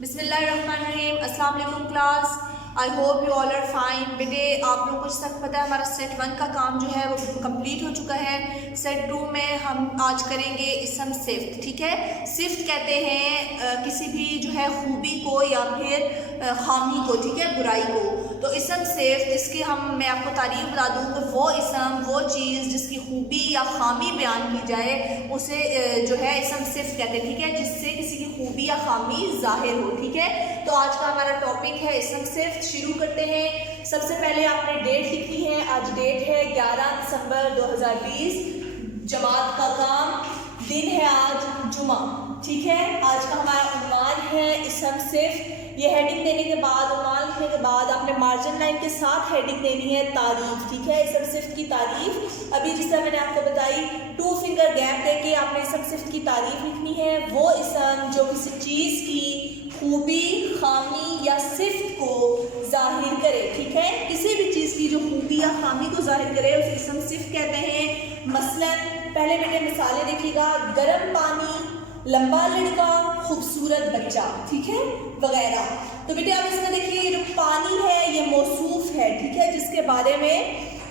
बिस्मिल्लाहिर्रहमानिर्रहीम। अस्सलाम वालेकुम class, I hope you all are fine. बेटे आप लोगों को तक पता है हमारा सेट 1 का काम जो है वो कंप्लीट हो चुका है। सेट 2 में हम आज करेंगे इसम सिफ्त। ठीक है, सिफ्त कहते हैं किसी भी जो है खूबी को या फिर खामी को, ठीक है, बुराई को। तो इसम सिफ्त इसकी मैं आपको तारीफ बता दूँ कि वो इसम वो चीज़ जिसकी खूबी या खामी बयान की जाए उसे जो है इसम सिफ्त कहते हैं। ठीक है, जिससे किसी की खूबी या खामी जाहिर हो। ठीक है, तो आज का हमारा टॉपिक है इसम सिफ्त। शुरू करते हैं। सबसे पहले आपने डेट लिखनी है। आज डेट है 11 दिसंबर 2020। जमात का काम, दिन है आज जुमा। ठीक है, आज का हमारा उन्वान है इसम सिफ्त। ये हेडिंग देने के बाद, उन्वान लिखने के बाद आपने मार्जिन लाइन के साथ हेडिंग देनी है तारीफ। ठीक है, इसम सिफ्त की तारीफ। अभी जिस तरह मैंने आपको बताई 2 फिंगर गैप देके आपने इसम सिफ्त की तारीफ लिखनी है। वो इसम जो किसी चीज़ की खूबी, खामी या सिफ्त को जाहिर करे। ठीक है, किसी भी चीज़ की जो खूबी या खामी को जाहिर करे उसे इसम सिफ्त कहते हैं। मसलन पहले बेटे मिसालें देखिएगा। गर्म पानी, लंबा लड़का, खूबसूरत बच्चा, ठीक है, वगैरह। तो बेटे अब इसमें देखिए जो पानी है ये मौसूफ है। ठीक है, जिसके बारे में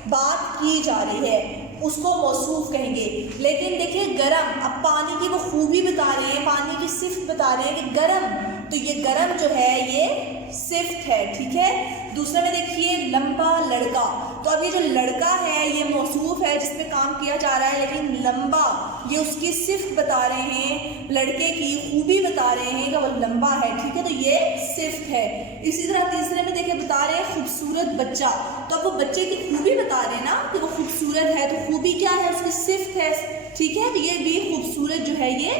बात की जा रही है उसको मौसूफ कहेंगे। लेकिन देखिए गरम, अब पानी की वो खूबी बता रहे हैं, पानी की सिफ्त बता रहे हैं कि गरम, तो ये गरम जो है ये सिफ्त है। ठीक है, दूसरे में देखिए लंबा लड़का। तो अब ये जो लड़का है ये मौसूफ है जिसमें काम किया जा रहा है, लेकिन लंबा ये उसकी सिफ्त बता रहे हैं, लड़के की खूबी बता रहे हैं कि वो लंबा है। ठीक है, तो ये सिफ्त है। इसी तरह तीसरे में देखिए बता रहे हैं खूबसूरत बच्चा। तो अब वो बच्चे की खूबी बता रहे हैं ना कि वो खूबसूरत है, तो खूबी क्या है, उसकी सिफ्त है। ठीक है, तो ये भी खूबसूरत जो है ये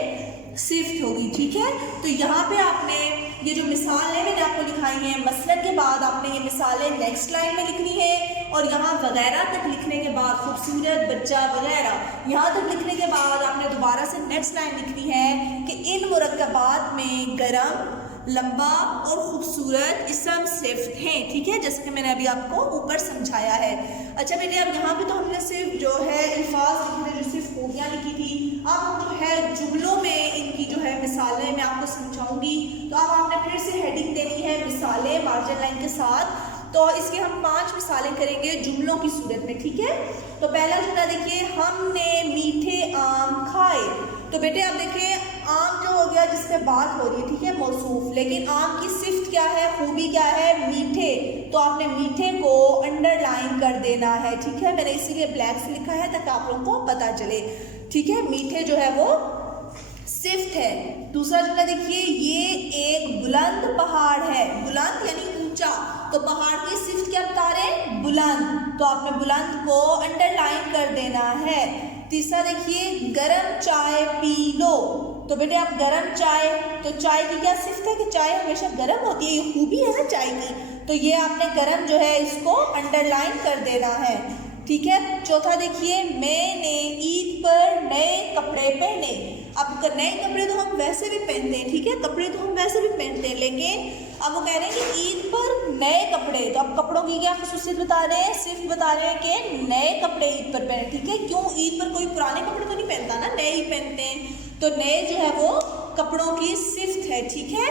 सिफ्त होगी। ठीक है, तो यहाँ पे आपने ये जो मिसालें मैंने आपको लिखाई हैं मसलन के बाद आपने ये मिसालें नेक्स्ट लाइन में लिखनी है। और यहाँ वगैरह तक लिखने के बाद, खूबसूरत बच्चा वगैरह यहाँ तक लिखने के बाद आपने दोबारा से नेक्स्ट लाइन लिखनी है कि इन मुरक्कबात में गरम, लंबा और खूबसूरत इसम सिफ्त हैं। ठीक है, जैसे कि मैंने अभी आपको ऊपर समझाया है। अच्छा बेटे अब यहाँ पे तो हमने सिर्फ जो है अल्फाज लिखे थे, जो सिर्फ खूबियाँ लिखी थी। अब हम जो है जुमलों में इनकी जो है मिसालें मैं आपको समझाऊंगी। तो अब आपने फिर से हेडिंग देनी है मिसालें मार्जिन लाइन के साथ। तो इसकी हम 5 मिसालें करेंगे जुमलों की सूरत में। ठीक है, तो पहला जुमला देखिए, हमने मीठे आम खाए। तो बेटे अब देखिए आम जो हो गया जिस पे बात हो रही है, ठीक है, मौसूफ, लेकिन आम की सिफ्त क्या है, खूबी क्या है, मीठे। तो आपने मीठे को अंडरलाइन कर देना है। ठीक है, मैंने इसीलिए ब्लैक से लिखा है ताकि आप लोगों को पता चले। ठीक है, मीठे जो है वो सिफ्त है। दूसरा जुमला देखिए, ये एक बुलंद पहाड़ है। बुलंद यानी ऊंचा, तो पहाड़ की सिफ्त क्या बता रहे हैं, बुलंद। तो आपने बुलंद को अंडरलाइन कर देना है। तीसरा देखिए, गरम चाय पी लो। तो बेटे आप गरम चाय, तो चाय की क्या सिफ्त है कि चाय हमेशा गरम होती है, ये खूबी है ना चाय की। तो ये आपने गरम जो है इसको अंडरलाइन कर देना है। ठीक है, चौथा देखिए, मैंने ईद पर नए कपड़े पहने। अब नए कपड़े तो हम वैसे भी पहनते हैं, ठीक है, कपड़े तो हम वैसे भी पहनते हैं, लेकिन अब वो कह रहे हैं कि ईद पर नए कपड़े। तो अब कपड़ों की क्या खसूसियत बता रहे हैं, सिर्फ बता रहे हैं कि नए कपड़े ईद पर पहने। ठीक है, क्यों, ईद पर कोई पुराने कपड़े तो नहीं पहनता ना, नए ही पहनते हैं। तो नए जो है वो कपड़ों की सिफ्त है। ठीक है,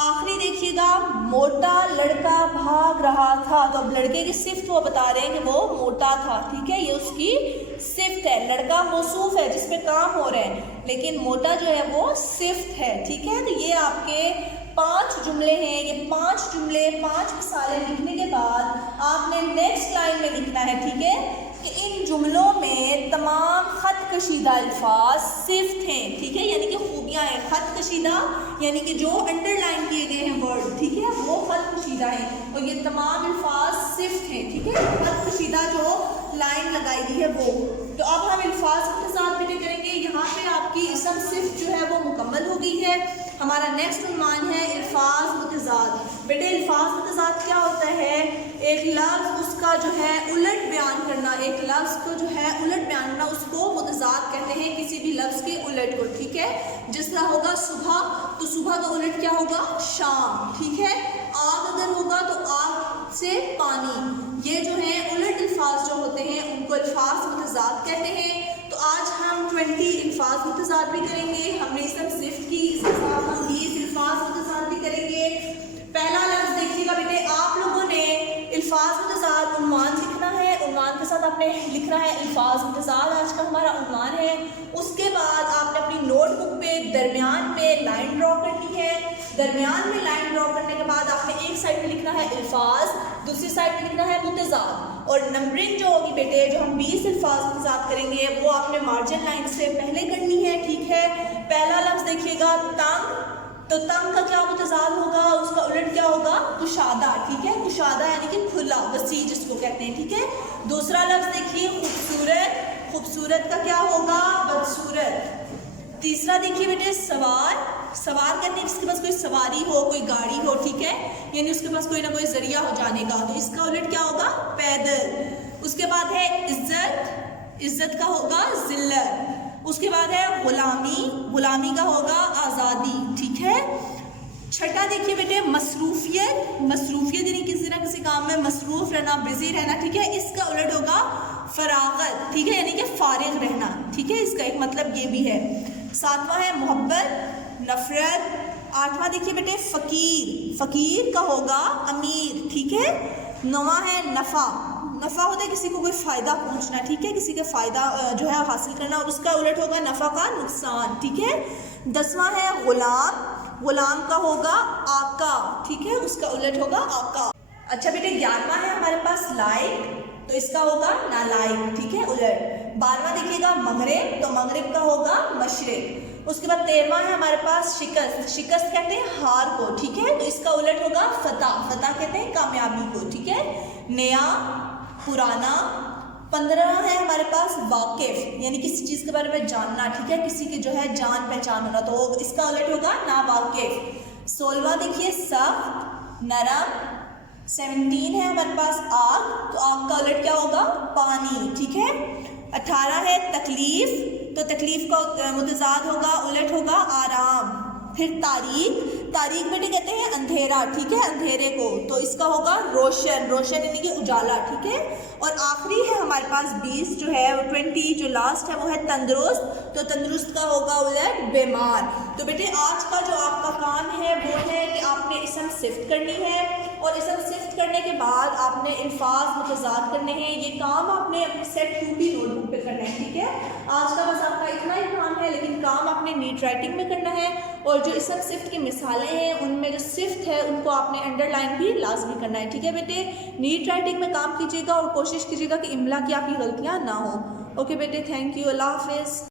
आखिरी देखिएगा, मोटा लड़का भाग रहा था। तो अब लड़के की सिफ्त वो बता रहे हैं कि वो मोटा था। ठीक है, ये उसकी सिफ्त है। लड़का मौसूफ है जिसपे काम हो रहा है, लेकिन मोटा जो है वो सिफ्त है। ठीक है, तो ये आपके 5 जुमले हैं। ये 5 जुमले, 5 मिसालें लिखने के बाद आपने नेक्स्ट लाइन में लिखना है। ठीक है, कि इन जुमलों में तमाम खत कशीदा अल्फाज सिफ्त हैं। ठीक है, यानी कि खूबियाँ हैं। खत कशीदा यानी कि जो अंडरलाइन किए गए हैं वर्ड, ठीक है, वो खत कशीदा हैं और ये तमाम अल्फाज सिफ्त हैं। ठीक है, खत कशीदा जो लाइन लगाई गई है वो। तो अब हम अल्फाज के साथ बेटे करेंगे। यहाँ पे आपकी इसम सिफ्त जो है वो मुकम्मल हो गई है। हमारा नेक्स्ट उन्वान है अल्फाज मुतज़ाद। बेटे अल्फाज मुतज़ाद क्या होता है, एक लफ्ज़ उसका जो है उलट बयान करना, एक लफ्ज़ को जो है उलट बयान करना, उसको मुतज़ाद कहते हैं, किसी भी लफ्ज़ के उलट को। ठीक है, जिस तरह होगा सुबह, तो सुबह का उलट क्या होगा, शाम। ठीक है, आग अगर होगा तो आग से पानी। ये जो है उलट अल्फाज जो होते हैं उनको अल्फाज मुतज़ाद कहते हैं। तो आज हम 20 अल्फाज मुतज़ाद भी करेंगे। हमने इसम सिफ्त की, इसके साथ हम 20 अल्फाज मुतज़ाद भी करेंगे। आपने लिखना है अल्फाज मुतज़ाद, आज का हमारा उन्वान है। उसके बाद आपने अपनी नोटबुक पे दरमियान में लाइन ड्रॉ करनी है। दरमियान में लाइन ड्रॉ करने के बाद आपने एक साइड में लिखना है अल्फाज, दूसरी साइड में लिखना है मुतज़ाद। और नंबरिंग जो होगी बेटे, जो हम 20 अल्फाज मुतज़ाद करेंगे वो आपने मार्जिन लाइन से पहले करनी है, ठीक है। पहला लफ्ज़ देखिएगा तंग, तो तंग का क्या मुतज़ाद होगा, उसका उलट क्या होगा, कुशादा, ठीक है। कुशादा यानी कि खुला, वसी जिसको कहते हैं, ठीक है। दूसरा लफ्ज़ देखिए खूबसूरत, खूबसूरत का क्या होगा, बदसूरत। तीसरा देखिए बेटे सवार, सवार कहते हैं जिसके पास कोई सवारी हो, कोई गाड़ी हो, ठीक है, यानी उसके पास कोई ना कोई जरिया हो जाने का, तो इसका उलट क्या होगा, पैदल। उसके बाद है इज्जत, इज्जत का होगा जिल्लत। उसके बाद है गुलामी, गुलामी का होगा आज़ादी, ठीक है। छठा देखिए बेटे मसरूफियत, मसरूफियत यानी किसी ना किसी काम में मसरूफ रहना, बिजी रहना, ठीक है। इसका उलट होगा फरागत, ठीक है, यानी कि फारिग रहना, ठीक है। इसका एक मतलब ये भी है। सातवां है मोहब्बत, नफरत। आठवां देखिए बेटे फ़कीर, फ़कीर का होगा अमीर, ठीक है। नौवां है नफ़ा, नफ़ा होता है किसी को कोई फ़ायदा पहुंचना, ठीक है, किसी का फ़ायदा जो है हासिल करना, और उसका उलट होगा नफ़ा का नुकसान, ठीक है। 10वां है ग़ुलाम, ग़ुलाम का होगा आका, ठीक है, उसका उलट होगा आका। अच्छा बेटे 11वां है हमारे पास लाइक, तो इसका होगा नालायक, ठीक है, उलट। 12वां देखिएगा मगरिब, तो मगरिब का होगा मशरिक। उसके बाद 13वां है हमारे पास शिकस्त, शिकस्त कहते हैं हार को, ठीक है, तो इसका उलट होगा फतह, फतह कहते हैं कामयाबी को, ठीक है। नया, पुराना। 15वां है हमारे पास वाकिफ, यानी किसी चीज़ के बारे में जानना, ठीक है, किसी की जो है जान पहचान होना, तो इसका उलट होगा नावाकिफ। 16वां देखिए सख्त, नरम। 17 है हमारे पास आग, तो आग का उलट क्या होगा, पानी, ठीक है। 18 है तकलीफ, तो तकलीफ का मुतज़ाद होगा, उलट होगा आराम। फिर तारीख, तारीख बेटे कहते हैं अंधेरा, ठीक है, अंधेरे को, तो इसका होगा रोशन, रोशन यानी कि उजाला, ठीक है। और आखिरी है हमारे पास 20 जो है वो 20 जो लास्ट है वो है तंदुरुस्त, तो तंदुरुस्त का होगा उलट बीमार। तो बेटे आज का जो आपका काम है वो है कि आपने इसम सिफ्त करनी है, और इसम सिफ्त करने के बाद आपने अल्फाज मुतज़ाद करने हैं। ये काम आपने अपने सेट 2 की नोटबुक पे करना है, ठीक है। आज का बस आपका इतना ही काम है, लेकिन काम आपने नीट राइटिंग में करना है, और जो इसम सिफ्त की मिसालें हैं उनमें जो सिफ्त है उनको आपने अंडरलाइन भी लाजमी करना है, ठीक है बेटे। नीट राइटिंग में काम कीजिएगा और कोशिश कीजिएगा कि इमला की आपकी गलतियाँ ना हो। ओके बेटे, थैंक यू, अल्लाह हाफिज़।